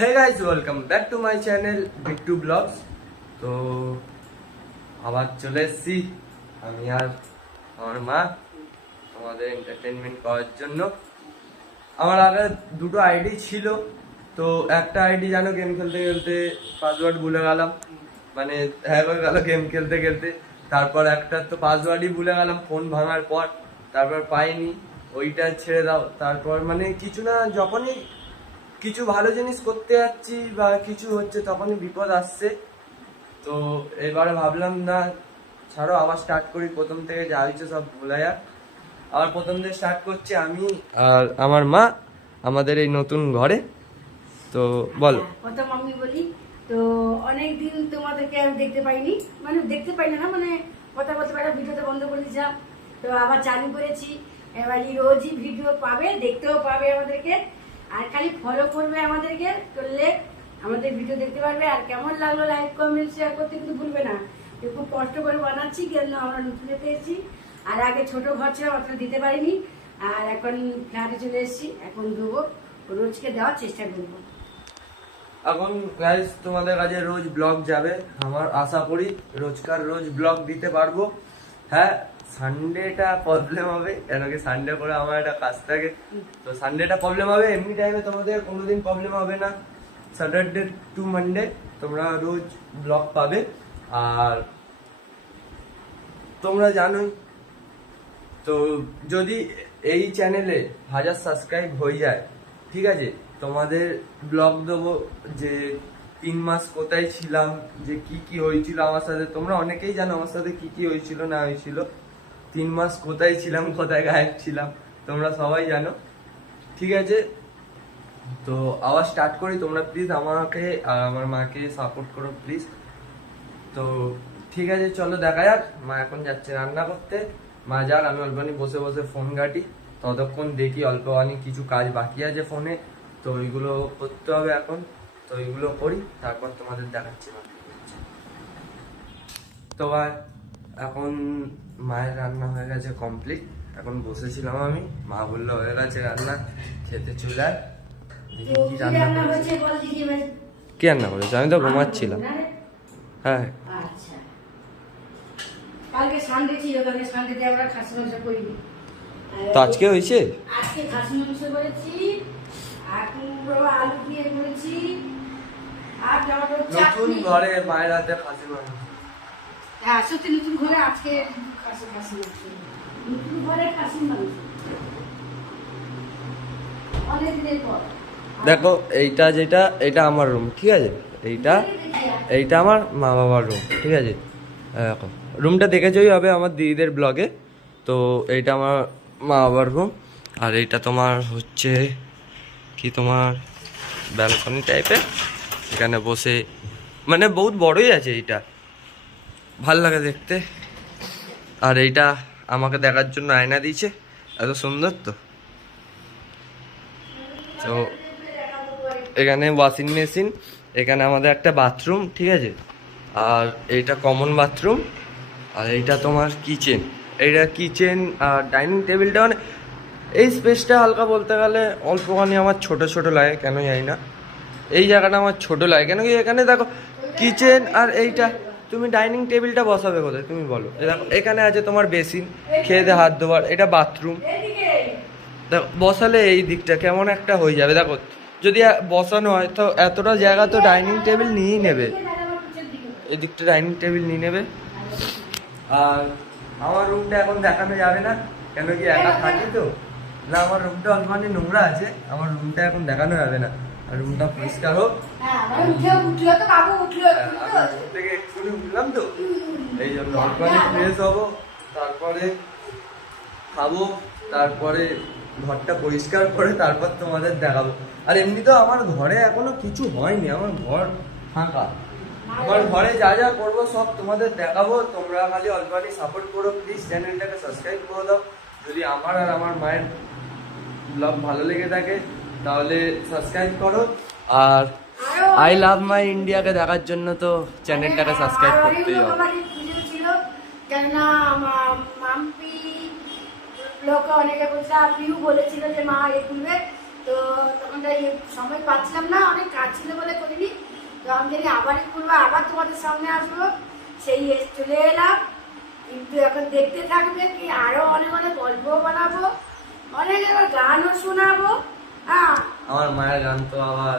Hey guys, welcome back to my channel Bittu blogs. তো আবার চলে এসেছি আমি আর আমার মা আমাদের এন্টারটেনমেন্ট করার জন্য। আমার আগে দুটো আইডি ছিল, তো একটা আইডি জানো গেম খেলতে খেলতে পাসওয়ার্ড ভুলে গেলাম, মানে হ্যাক হয়ে গেল গেম খেলতে খেলতে। তারপর একটা তো পাসওয়ার্ডই ভুলে গেলাম ফোন ভাঙার পর, তারপর পাইনি, ওইটা ছেড়ে দাও। তারপর মানে কিছু না, যখনই কিছু ভালো জিনিস করতে যাচ্ছি বা কিছু হচ্ছে তখনই বিপদ আসছে। তো এবারে ভাবলাম না, ছাড়ো আবার স্টার্ট করি প্রথম থেকে, যা হয়েছে সব ভোলা যাক। আবার প্রথম থেকে স্টার্ট করছি আমি আর আমার মা আমাদের এই নতুন ঘরে। তো বলো। প্রথম আমি বলি, তো অনেক দিন তোমাদেরকে আমি দেখতে পাইনি, মানে দেখতে পাই না, মানে কথা বলতে পারি, ভিডিওতে বন্ধ করে দিয়েছিলাম, তো আবার চালু করেছি। এবার রোজই ভিডিও পাবে, দেখতেও পাবে আমাদেরকে, আর খালি ফলো করবে আমাদেরকে, করলে আমাদের ভিডিও দেখতে পারবে। আর কেমন লাগলো লাইক কমেন্ট শেয়ার করতে কিন্তু ভুলবে না। খুব কষ্ট করে বানাচ্ছি, কেন আমরা নতুন যেতে এসেছি, আর আগে ছোট ঘর ছিল, অতটা দিতে পারিনি, আর এখন ফ্ল্যাটে চলে এসেছি, এখন দেবো, রোজকে দেওয়ার চেষ্টা করবো। এখন গাইস তোমাদের কাছে রোজ ব্লগ যাবে, আমার আশা করি রোজ ব্লগ দিতে পারবো। হ্যাঁ, সানডেটা প্রবলেম হবে, কেন কি সানডে করে আমার একটা কাজ থাকে, তো সানডেটা প্রবলেম হবে। এমনি টাইমে তোমাদের কোনোদিন প্রবলেম হবে না। স্যাটারডে টু মানডে তোমরা রোজ ব্লগ পাবে। আর তোমরা জানোই তো, যদি এই চ্যানেলে 1000 সাবস্ক্রাইব হয়ে যায়, ঠিক আছে, তোমাদের ব্লগ দেবো যে 3 মাস কোথায় ছিলাম, যে কি কি হয়েছিল আমার সাথে। তোমরা অনেকেই জানো আমার সাথে কি কি হয়েছিল না হয়েছিল। 3 মাস কোথায় ছিলাম, কোথায় গায়েব ছিলাম, তোমরা সবাই জানো, ঠিক আছে। তো আবার স্টার্ট করি, তোমরা প্লিজ আমাকে আর আমার মাকে সাপোর্ট করো প্লিজ। তো ঠিক আছে, চলো দেখা যাক। মা এখন যাচ্ছে রান্না করতে, মা যাক, আমি অল্পখানি বসে বসে ফোন ঘাঁটি, ততক্ষণ দেখি অল্পখানি কিছু কাজ বাকি আছে ফোনে, তো ওইগুলো করতে হবে এখন। তো ওইগুলো করি, তারপর তোমাদের দেখাচ্ছি মা কি করছে। তো আর এখন মায়ের রান্না হয়ে গেছে কমপ্লিট, এখন বসেছিলাম আমি, মা বললো হয়ে গেছে রান্না, খেতে চলে আয়। দেখি কি রান্না করেছে। কি রান্না করেছে? আমি তো ঘুমাচ্ছিলাম। হ্যাঁ, আচ্ছা, কালকে সানডে ছিল, কালকে সানডেতে আমরা খাসি মাংস করিনি। তো আজকে হয়েছে, আজকে খাসি মাংস করেছি, আর কুমড়ো আলু দিয়ে করেছি, আর টমেটো নতুন চাটনি। ঘরে মায়ের হাতে খাসি মাংস। হ্যাঁ, সত্যি নতুন ঘরে আজকে খাসি মাংস, নতুন ঘরে খাসি মাংস অনেকদিনের পর। দেখো এইটা, যেটা এটা আমার রুম, ঠিক আছে, এইটা আমার মা বাবার রুম, ঠিক আছে। দেখো রুমটা দেখেছই হবে আমার দিদিদের ব্লগে। তো এইটা আমার মা বাবার রুম, আর এইটা তোমার হচ্ছে কি, তোমার ব্যালকনি টাইপের, এখানে বসে, মানে বহুত বড়ই আছে, এইটা ভাল লাগে দেখতে। আর এইটা আমাকে দেখার জন্য আয়না দিয়েছে, এত সুন্দর। তো তো এখানে ওয়াশিং মেশিন, এখানে আমাদের একটা বাথরুম, ঠিক আছে, আর এইটা কমন বাথরুম, আর এইটা তোমার কিচেন। এইটা কিচেন আর ডাইনিং টেবিলটা, মানে এই স্পেসটা হালকা বলতে গেলে অল্পখানি আমার ছোট ছোট লাগে, কেন জানি না এই জায়গাটা আমার ছোট লাগে, কেন কি এখানে দেখো কিচেন, আর এইটা তুমি ডাইনিং টেবিলটা বসাবে কোথায় তুমি বলো। দেখো এখানে আছে তোমার বেসিন, খেয়ে দিয়ে হাত ধোয়ার, এটা বাথরুম। দেখো বসালে এই দিকটা কেমন একটা হয়ে যাবে, দেখো যদি বসানো হয় তো এতটা জায়গা তো ডাইনিং টেবিল নিয়েই নেবে, এই দিকটা ডাইনিং টেবিল নিয়ে নেবে। আর আমার রুমটা এখন দেখানো যাবে না, কেন কি একা থাকি তো, না আমার রুমটা অল্পখানি নোংরা আছে, আমার রুমটা এখন দেখানো যাবে না। আর রুমটা পরিষ্কার হোক, রুম থেকে এক্ষুনি উঠলাম তো, এই জন্য অল্পখানি ফ্রেশ হবো, তারপরে খাবো, তারপরে ঘরটা পরিষ্কার করে তারপর তোমাদের দেখাবো। আর এমনি তো আমার ঘরে এখনো কিছু হয়নি, আমার ঘর ফাঁকা। আমার ঘরে যা যা করবো সব তোমাদের দেখাবো, তোমরা খালি অল্পখানি সাপোর্ট করো প্লিজ, চ্যানেলটাকে সাবস্ক্রাইব করে দাও। যদি আমার আর আমার মায়ের ব্লগ ভালো লেগে থাকে তাহলে সাবস্ক্রাইব করো। আর আই লাভ মাই ইন্ডিয়াকে দেখার জন্য তো চ্যানেলটাকে সাবস্ক্রাইব করতেই হবে। কেননা মাম্পি লোকে অনেকে বলছে, আপনিও বলেছিল যে মা এ তুলবে, তো তখন সময় পাচ্ছিলাম না, অনেক কাজ ছিল জানি আবারই খুলবো, আবার তোমাদের সামনে আসবো, সেই চলে এলাম। কিন্তু এখন দেখতে থাকবে কি আরো অনেক অনেক গল্প বানাবো, অনেক এবার গানও শোনাবো। হ্যাঁ, আমার মায়ের গান তো আবার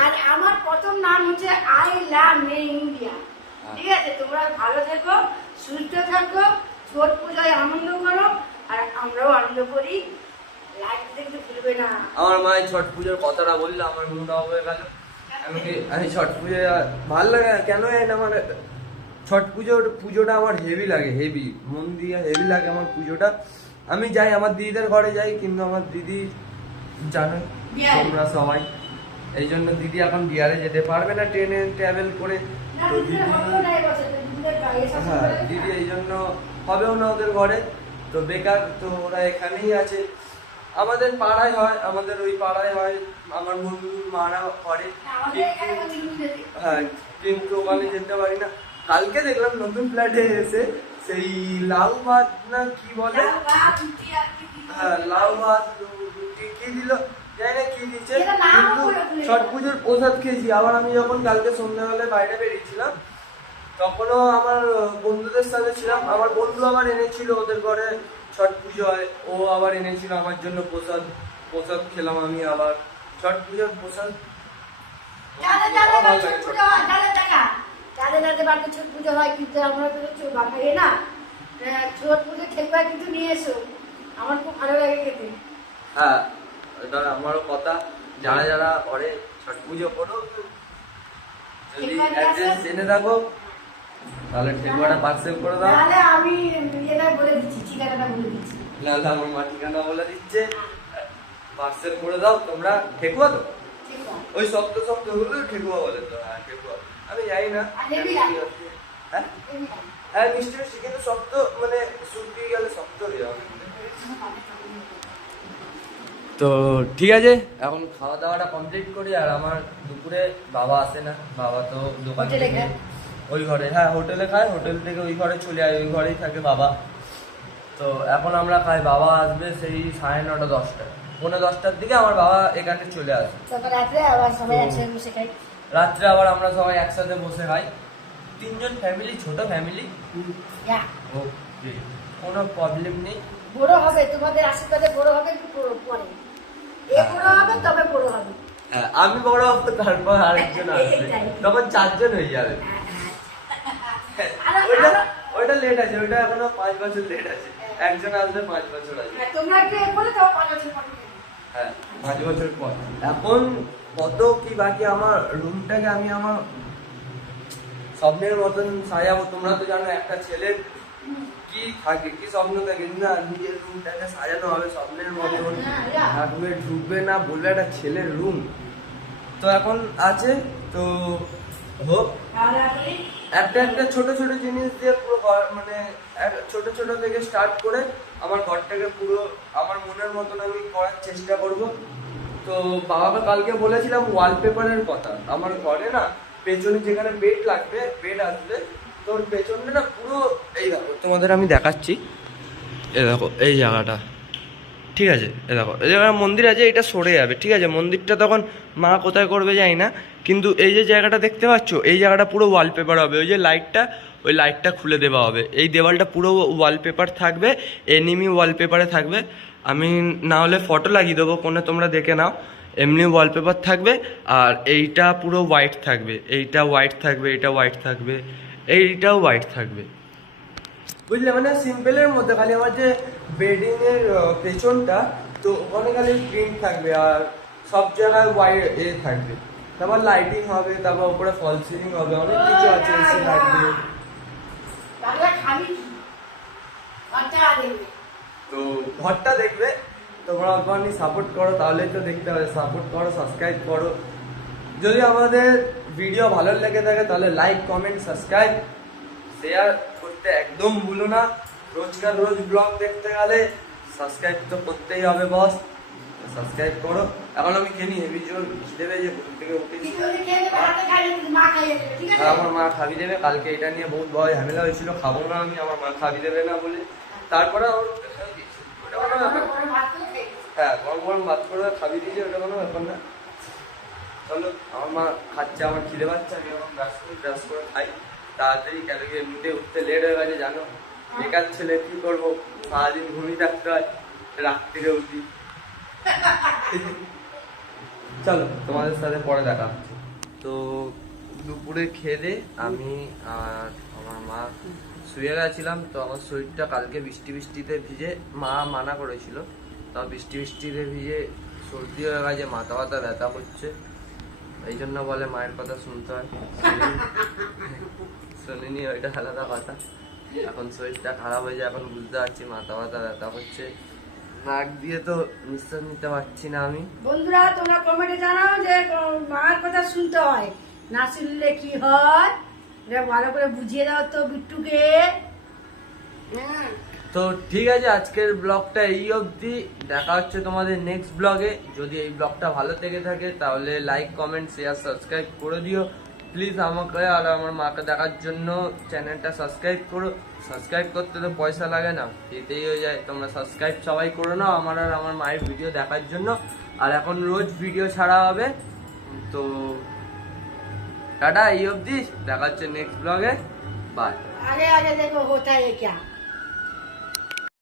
আর আমার প্রথম নাম হচ্ছে আই লাভ মে ইন্ডিয়া। ঠিক আছে, তোমরা ভালো থেকো, সুস্থ থাকো, ছট পূজায় আনন্দ করো, আর আমরাও আনন্দ করি। লাইক দেখতে ভুলবে না। আমার মায়ের ছট পুজোর কথাটা বললে আমার মনটা হয়ে গেল। আমি ছট পুজো ভালো লাগে না, কেন জানি না, আমার ছট পুজোটা আমার হেভি লাগে, হেভি মন দিয়ে হেভি লাগে আমার পুজোটা। আমি যাই আমার দিদিদের ঘরে যাই, কিন্তু আমার দিদি জানো বিহারে। তোমরা সবাই, এই জন্য দিদি এখন বিহারে যেতে পারবে না ট্রেনে ট্রাভেল করে। না, তো দিদির দিদি, হলো না এবছর, দিদিদের গায়ে সব হ্যাঁ করে না। দিদি এই জন্য হবেও না ওদের ঘরে, তো বেকার, তো ওরা এখানেই আছে। আমাদের পাড়ায় হয়, আমাদের ওই পাড়ায় হয়, আমার বন্ধুর মারা করে, আমাদের এখানে কোনো জিনিস নেই। হ্যাঁ কিন্তু ওখানে যেতে পারি না। কালকে দেখলাম নতুন ফ্ল্যাটে এসে সেই লাউ ভাত না কি বলে, লাউ ভাত, রুটি আর কি কি হ্যাঁ লাউ ভাত রুটি কি দিল জানি না কি দিচ্ছে, এটা নামও কিন্তু বলে ভুলে ছট পুজোর প্রসাদ খেয়েছি। আবার আমি যখন কালকে সন্ধ্যাবেলায় বাইরে বেরিয়েছিলাম, তখনও আমার বন্ধুদের সাথে ছিলাম, আমার বন্ধু আবার এনেছিল, ওদের ঘরে ছট পুজো হয়, ও আবার এনেছিল আমার জন্য প্রসাদ। প্রসাদ খেলাম আমি আবার, ছট পুজোর প্রসাদ যাদের আমার যাদের ভালো ছট লাগে ছট পুজো হয়, যাদের দেখা, যাদের যাদের বাড়িতে ছট পুজো হয়, কিন্তু আমরা তো ছট বানাই না। ছট পুজো ঠেকুয়া কিন্তু নিয়ে এসো, আমার খুব ভালো লাগে খেতে। হ্যাঁ এটা আমারও কথা, যারা যারা ঘরে ছট পুজো করো, যদি অ্যাড্রেস জেনে থাকো তাহলে ঠেকুয়াটা পার্সেল করে দাও। তাহলে আমি এটা বলে দিচ্ছি, ঠিকানাটা বলে দিচ্ছি। নাহলে আমার মা ঠিকানা বলে দিচ্ছে, পার্সেল করে দাও তোমরা। ঠেকুয়া তো ঠিক আছে। ওই শব্দ শব্দ হলো ঠেকুয়া বলে তো, হ্যাঁ ঠেকুয়া। আমি জানি না, আর হেভি লাগে। হ্যাঁ হ্যাঁ মিষ্টি মিষ্টি, কিন্তু শব্দ মানে শুনতে গেলে শব্দ হয়ে যাবে। তো ঠিক আছে, এখন খাওয়া দাওয়াটা কমপ্লিট করি। আর আমার দুপুরে বাবা আসে না, বাবা তো দোকান হোটেলে থেকে খায়? ওই ঘরে, হ্যাঁ হোটেলে খায়, হোটেল থেকে ওই ঘরে চলে যায়, ওই ঘরেই থাকে বাবা। তো এখন আমরা খাই, বাবা আসবে সেই 9:30 10টা, 9:30টার দিকে আমার বাবা এখানে চলে আসে। তারপর রাত্রে আবার সবাই একসাথে বসে খাই। রাত্রে আবার আমরা সবাই একসাথে বসে খাই, 3জন ফ্যামিলি, ছোট ফ্যামিলি, ইয়া, ওকে কোনো প্রবলেম নেই। বড় হবে, তোমাদের আশীর্বাদে বড় হবে একটু পরে। এ বড় হবে তবে বড় হবে। হ্যাঁ, আমি বড় হবো, তারপর আরেকজন আসবে, এইটাই। তখন 4জন হয়ে যাবে। ওইটা ওইটা লেট আছে, ওইটা এখনো 5 বছর লেট আছে, একজন আসবে 5 বছর আছে। তোমরা একটু এ বলে দাও 5 বছর পরে। হ্যাঁ 5 বছর পর। এখন কত কি বাকি, আমার রুমটাকে আমি আমার স্বপ্নের মতন সাজাবো। তোমরা তো জানো একটা ছেলের কি থাকে, কি স্বপ্ন থাকে না, নিজের রুমটাকে সাজানো হবে স্বপ্নের মতন, থাকবে ঢুকবে না বলবে একটা ছেলের রুম। তো এখন আছে, তো হোক তাহলে আপনি একটা একটা ছোট ছোট জিনিস দিয়ে পুরো ঘর, মানে ছোট ছোট থেকে স্টার্ট করে আমার ঘরটাকে পুরো আমার মনের মতন আমি করার চেষ্টা করব। তো বাবাকে কালকে বলেছিলাম ওয়ালপেপারের কথা, আমার ঘরে না পেছনে যেখানে বেড লাগবে, বেড আসবে, তোর পেছনটা না পুরো, এই দেখো তোমাদের আমি দেখাচ্ছি, এই দেখো এই জায়গাটা, ঠিক আছে এ দেখো এই জায়গায় মন্দির আছে, এটা সরে যাবে, ঠিক আছে মন্দিরটা তখন মা কোথায় করবে জানি না, কিন্তু এই যে জায়গাটা দেখতে পাচ্ছ, এই জায়গাটা পুরো ওয়ালপেপার হবে, ওই যে লাইটটা, ওই লাইটটা খুলে দেওয়া হবে, এই দেওয়ালটা পুরো ওয়ালপেপার থাকবে, এনিমি ওয়ালপেপারে থাকবে। আমি না হলে ফটো লাগিয়ে দেবো কোনে, তোমরা দেখে নাও, এমনি ওয়ালপেপার থাকবে। আর এইটা পুরো হোয়াইট থাকবে, এইটা হোয়াইট থাকবে, এইটা হোয়াইট থাকবে, এইটাও হোয়াইট থাকবে, বুঝলে, মানে সিম্পলের মধ্যে। খালি আমার যে বেডিং এর পেছনটা, তো ওখানে খালি প্রিন্ট থাকবে, আর সব জায়গায় হোয়াইট এ থাকবে, তারপর লাইটিং হবে, তারপর উপরে ফল সিলিং হবে, অনেক কিছু আছে, এসি লাগবে। তাহলে খালি বাচ্চা দেখবে। তো ঘরটা দেখবে, তোমরা অল্পখানি সাপোর্ট করো, তাহলেই তো দেখতে হবে। সাপোর্ট করো, সাবস্ক্রাইব করো। যদি আমাদের ভিডিও ভালো লেগে থাকে তাহলে লাইক, কমেন্ট, সাবস্ক্রাইব, শেয়ার করতে একদম ভুলো না। রোজকার রোজ ব্লগ দেখতে গেলে সাবস্ক্রাইব তো করতেই হবে বস, সাবস্ক্রাইব করো। এখন আমি খেয়ে নি, হেভি জোর খিদে পেয়েছে, ঘুম থেকে উঠেছি। যদি খেয়ে নেবে, হাতে খাইয়ে দেবে, মা খাইয়ে দেবে, ঠিক আছে? আর আমার মা খাবি দেবে, কালকে এটা নিয়ে বহুত ভয় ঝামেলা হয়েছিল, খাবো না আমি, আমার মা খাবি দেবে না বলে, তারপরে আমার ওটা কোনো ব্যাপার না। গরম ভাত করে খেয়ে নেবে। হ্যাঁ গরম গরম ভাত করে খাবি দিয়েছে, ওটা কোনো ব্যাপার না। চলো, আমার মা খাচ্ছে, আমার খিদে পাচ্ছে, আমি এখন ব্রাশ করে খাই তাড়াতাড়ি, কেন কি এমনিতে উঠতে লেট হয়ে গেছে জানো। বেকার ছেলে, কি করবো, সারাদিন ঘুমিয়ে থাকতে হয়, রাত্রিরে উঠি। চলো, তোমাদের সাথে পরে দেখা হচ্ছে। তো দুপুরে খেয়ে দে আমি আর আমার মা শুয়ে গেছিলাম। তো আমার শরীরটা কালকে বৃষ্টিতে ভিজে, মা মানা করেছিল, তো বৃষ্টিতে ভিজে সর্দি হয়ে গেছে, মাথা ব্যথা করছে। এই জন্য বলে মায়ের কথা শুনতে হয়, শুনিনি, ওইটা আলাদা কথা। এখন শরীরটা খারাপ হয়ে যায়, এখন বুঝতে পারছি মাথা ব্যথা করছে, নাক দিয়ে তো নিঃশ্বাস নিতে পারছি না আমি। বন্ধুরা তোমরা কমেন্টে জানাও যে মার কথা শুনতে হয়, না শুনলে কি হয়, এটা ভালো করে বুঝিয়ে দাও তো বিট্টুকে। হ্যাঁ, তো ঠিক আছে, আজকের ব্লগটা এই অবধি, দেখা হচ্ছে তোমাদের নেক্সট ব্লগে। যদি এই ব্লগটা ভালো থেকে থাকে তাহলে লাইক, কমেন্ট, শেয়ার, সাবস্ক্রাইব করে দিও প্লিজ। আমাকে আর আমার মাকে দেখার জন্য চ্যানেলটা সাবস্ক্রাইব করো। সাবস্ক্রাইব করতে তো পয়সা লাগে না, এতেই হয়ে যায়। তোমরা সাবস্ক্রাইব সবাই করে নাও আমার আর আমার মায়ের ভিডিও দেখার জন্য। আর এখন রোজ ভিডিও ছাড়া হবে। তো টাটা, এই অবধি, দেখা হচ্ছে নেক্সট ব্লগে। বাই। आगे आगे देखो होता है क्या।